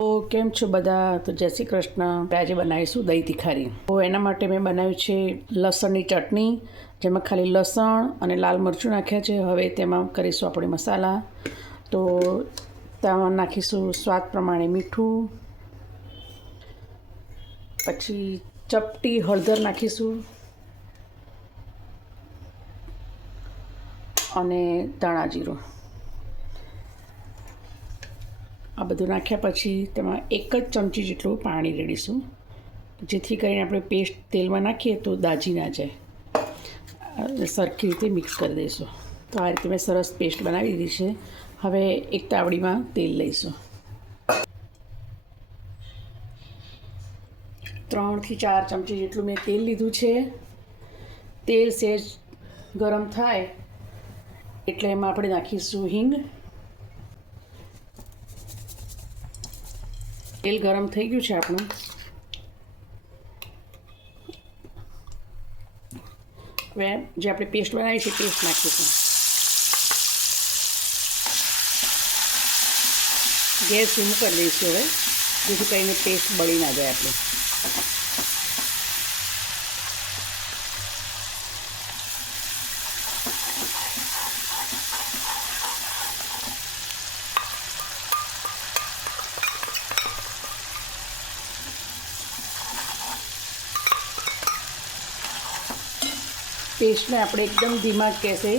તો કેમ છો બધા? તો જય શ્રી કૃષ્ણ. આજે બનાવીશું દહીં તિખારી. તો એના માટે મેં બનાવ્યું છે લસણની ચટણી, જેમાં ખાલી લસણ અને લાલ મરચું નાખ્યા છે. હવે તેમાં કરીશું આપણે મસાલા. તો તેમાં નાખીશું સ્વાદ પ્રમાણે મીઠું, પછી ચપટી હળદર નાખીશું અને ધાણા જીરું. આ બધું નાખ્યા પછી તેમાં 1 જ ચમચી જેટલું પાણી રેડીશું, જેથી કરીને આપણે પેસ્ટ તેલમાં નાખીએ તો દાજી ના જાય. સરખી રીતે મિક્સ કરી દઈશું. તો આ રીતે મેં સરસ પેસ્ટ બનાવી દીધી છે. હવે એક તાવડીમાં તેલ લઈશું. 3 થી 4 ચમચી જેટલું મેં તેલ લીધું છે. તેલ સહેજ ગરમ થાય એટલે એમાં આપણે નાખીશું હિંગ. તેલ ગરમ થઈ ગયું છે આપણું. હવે જે આપણે પેસ્ટ બનાવી છે પેસ્ટ નાખીશું. ગેસ ધીમું કરી દઈશું હવે, જેથી કરીને પેસ્ટ બળી ના જાય આપણે. પેસ્ટને આપણે એકદમ ધીમા ગેસે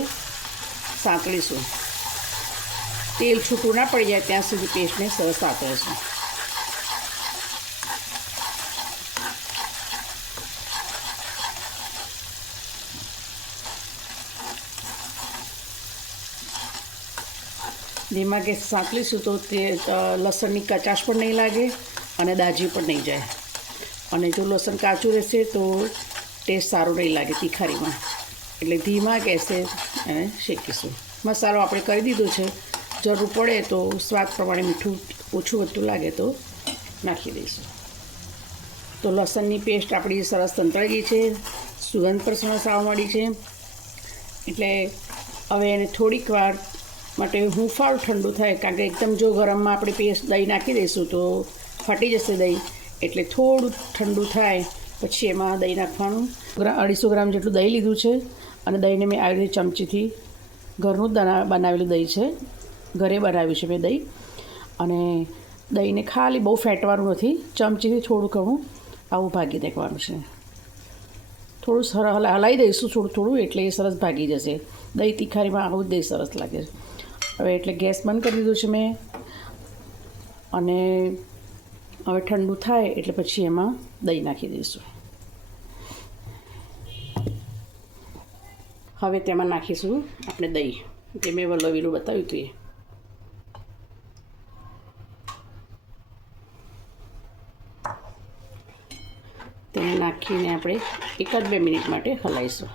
સાંતળીશું. તેલ છૂટું ના પડી જાય ત્યાં સુધી પેસ્ટને સરસ સાંતળીશું. ધીમા ગેસ સાંતળીશું તો તે લસણની કચાશ પણ નહીં લાગે અને દાજી પણ નહીં જાય. અને જો લસણ કાચું રહેશે તો ટેસ્ટ સારો નહીં લાગે તિખારીમાં. એટલે ધીમા ગેસે એને શેકીશું. મસાલો આપણે કરી દીધો છે. જરૂર પડે તો સ્વાદ પ્રમાણે મીઠું ઓછું વધતું લાગે તો નાખી દઈશું. તો લસણની પેસ્ટ આપણી સરસ સંતળાઈ ગઈ છે. સુગંધ પણ સરસ આવવા માંડી છે. એટલે હવે એને થોડીક વાર માટે હૂંફાળું ઠંડુ થાય, કારણ કે એકદમ જો ગરમમાં આપણે પેસ્ટ દહીં નાખી દઈશું તો ફાટી જશે દહીં. એટલે થોડું ઠંડુ થાય પછી એમાં દહીં નાખવાનું. 250 ગ્રામ જેટલું દહીં લીધું છે અને દહીંને મેં આવી રીતે ચમચીથી ઘરનું બનાવેલું દહીં છે, ઘરે બનાવ્યું છે મેં દહીં. અને દહીંને ખાલી બહુ ફેંટવાનું નથી, ચમચીથી થોડું ઘણું આવું ભાગી નાખવાનું છે. થોડું હલાવી દઈશું થોડું એટલે એ સરસ ભાગી જશે. દહીં તિખારીમાં આવું જ દહીં સરસ લાગે છે. હવે એટલે ગેસ બંધ કરી દીધું છે મેં. અને હવે ઠંડુ થાય એટલે પછી એમાં દહીં નાખી દઈશું. હવે તેમાં નાખીશું આપણે દહીં, જે મેં વલોવેલું બતાવ્યું હતું એ. તેને નાખીને આપણે 1-2 મિનિટ માટે હલાવીશું.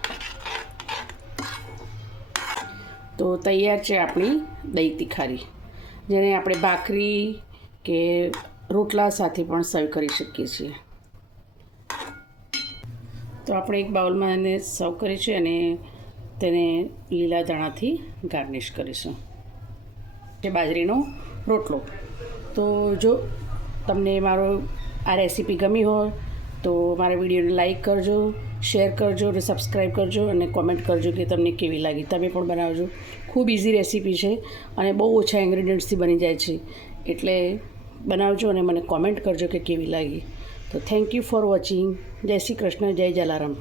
તો તૈયાર છે આપણી દહીં તિખારી, જેને આપણે ભાખરી કે રોટલા સાથે પણ સર્વ કરી શકીએ છીએ. તો આપણે એક બાઉલમાં એને સર્વ કરીશું અને તેને લીલા ધાણાથી ગાર્નિશ કરીશું. જે બાજરીનો રોટલો. તો જો તમને મારો આ રેસીપી ગમી હોય તો મારા વિડીયોને લાઈક કરજો, શેર કરજો અને સબસ્ક્રાઈબ કરજો અને કોમેન્ટ કરજો કે તમને કેવી લાગી. તમે પણ બનાવજો. ખૂબ ઇઝી રેસીપી છે અને બહુ ઓછા ઇન્ગ્રીડિયન્ટ્સથી બની જાય છે. એટલે બનાવજો અને મને કોમેન્ટ કરજો કે કેવી લાગી. તો થેન્ક યુ ફોર વોચિંગ. જય શ્રી કૃષ્ણ. જય જલારામ.